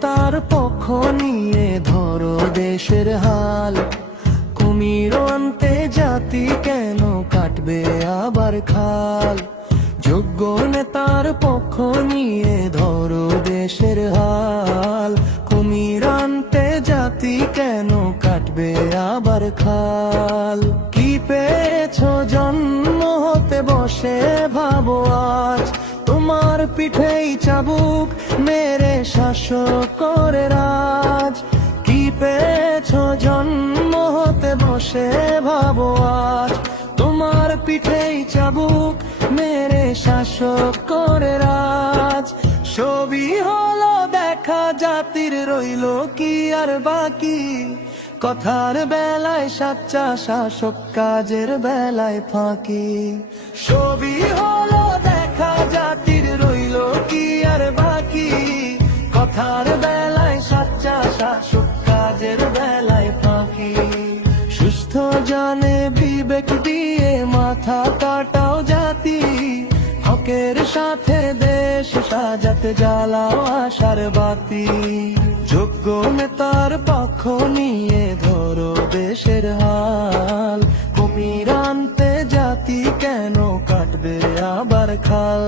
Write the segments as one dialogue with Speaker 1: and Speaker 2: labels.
Speaker 1: তার পক্ষ নিয়ে ধরো দেশের হাল। কুমির আনতে জাতি কেন কাটবে আবার খাল? যোগ্য নেতার পক্ষ নিয়ে ধরো দেশের হাল। কুমির আনতে জাতি কেন কাটবে আবার খাল? কি পেয়েছ জন্ম হতে বসে ভাবো পিঠেই চাবুক, মেরে শাসক করে রাজ। কি পেয়েছ জন্ম হতে বসে ভাবো আজ। তোমার পিঠেই চাবুক, মেরে শাসক করে রাজ। ছবি হলো দেখা, জাতির রইল কি আর বাকি? কথার বেলায় সাচ্চা শাসক, কাজের বেলায় ফাঁকি। ছবি হলো কাজের বেলায় ফাঁকি। সুস্থ জানে বিবেক দিয়ে মাথা কাটাও জাতি। হকের সাথে দেশ সাজাতে জ্বালাও আশার বাতি। যোগ্য নেতার পক্ষ নিয়ে ধরো দেশের হাল। কুমির আনতে জাতি কেন কাটবে আবার খাল?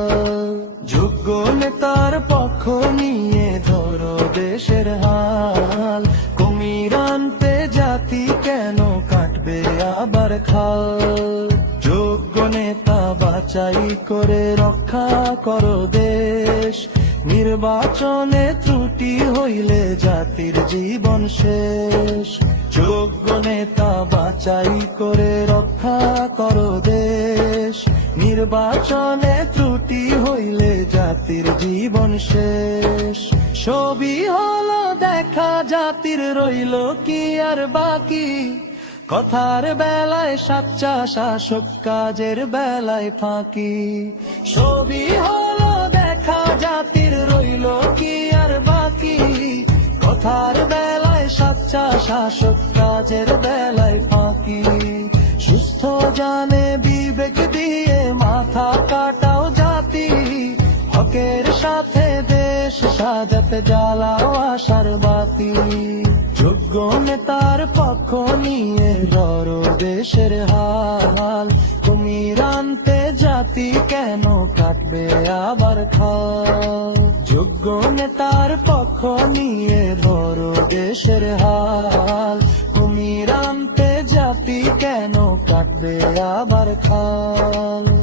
Speaker 1: আবার খাল। যোগ্য নেতা বাছাই করে রক্ষা করো দেশ। নির্বাচনে ত্রুটি হইলে জাতির জীবন শেষ। যোগ্য নেতা বাছাই করে রক্ষা করো দেশ। নির্বাচনে ত্রুটি হইলে জাতির জীবন শেষ। ছবি হলো দেখা, জাতির রইল কি আর বাকি? কথার বেলায় সাচ্চা শাসক, কাজের বেলায় ফাঁকি। ছবি হলো দেখা, জাতির রইল কি আর বাকি? কথার বেলায় সাচ্চা শাসক, কাজের বেলায় ফাঁকি। সুস্থ জানে বিবেক দিয়ে মাথা কাটাও জাতি। হকের সাথে দেশ সাজাতে জ্বালাও আশার বাতি। যোগ্য নেতার পক্ষ নিয়ে ধরো দেশের হাল। তুমি রানতে জাতি কেন কাটবে আবার খাল? যোগ্য নেতার পক্ষ নিয়ে ধরো দেশের হাল। তুমি রানতে জাতি কেন কাটবে আবার খাল?